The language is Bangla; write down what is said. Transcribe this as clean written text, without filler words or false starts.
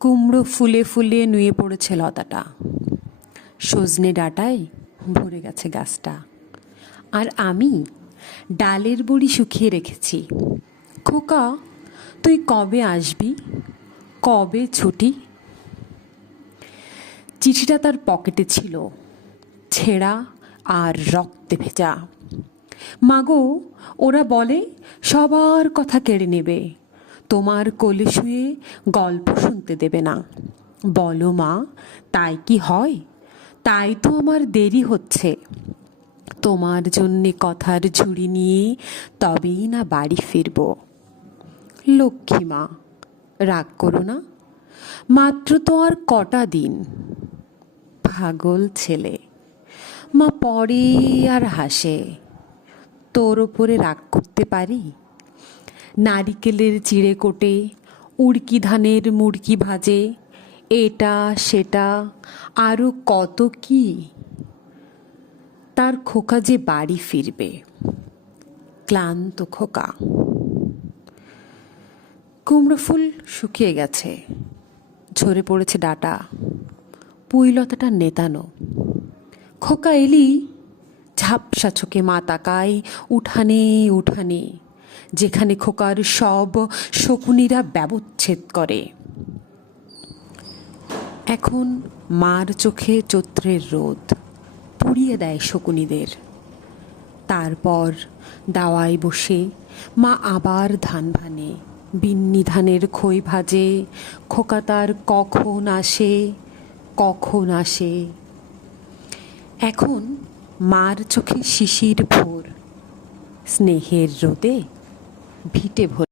কুমড়ো ফুলে ফুলে নুয়ে পড়েছে লতাটা, সজনে ডাঁটায় ভরে গেছে গাছটা। আর আমি ডালের বড়ি শুকিয়ে রেখেছি। খোকা, তুই কবে আসবি? কবে ছুটি? চিঠিটা তার পকেটে ছিল, ছেঁড়া আর রক্তে ভেজা। মাগো, ওরা বলে সবার কথা কেড়ে নেবে, তোমার কোলে শুয়ে গল্প শুনতে দেবে না। বলো মা, তাই কি হয়? তাই তো আমার দেরি হচ্ছে। তোমার জন্যে কথার ঝুড়ি নিয়ে তবেই না বাড়ি ফিরব। লক্ষ্মী মা, রাগ করো না, মাত্র তো আর কটা দিন। পাগল ছেলে। মা পড়ে আর হাসে। তোর ওপরে রাগ করতে পারি? নারিকেলের চিড়ে কোটে, উড়কি ধানের মুড়কি ভাজে, এটা সেটা আরও কত কি। তার খোকা যে বাড়ি ফিরবে, ক্লান্ত খোকা। কুমড়ো ফুল শুকিয়ে গেছে, ঝরে পড়েছে ডাঁটা, পুঁইলতাটা নেতানো। খোকা এলি? ঝাপসা চোখে মা তাকায় উঠানে উঠানে, যেখানে খোকার সব শকুনিরা ব্যবচ্ছেদ করে। এখন মার চোখে চৈত্রের রোদ পুড়িয়ে দেয় শকুনিদের। তারপর দাওয়ায় বসে মা আবার ধান ভানে, বিন্নি ধানের খই ভাজে। খোকা তার কখন আসে, কখন আসে। এখন মার চোখে শিশির ভোর, স্নেহের রোদে ভিটে ভোর।